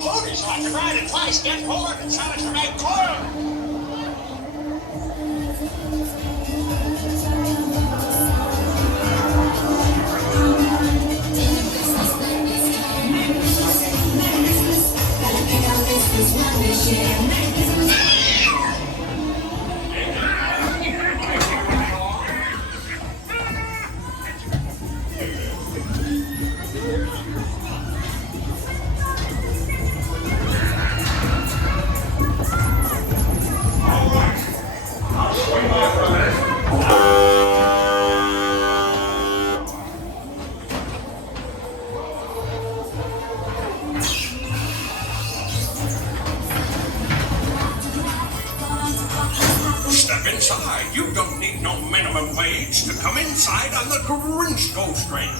Ponies so I can ride it twice, get forward, and sell it to make corn. Step inside. You don't need no minimum wage to come inside on the Grinch ghost train.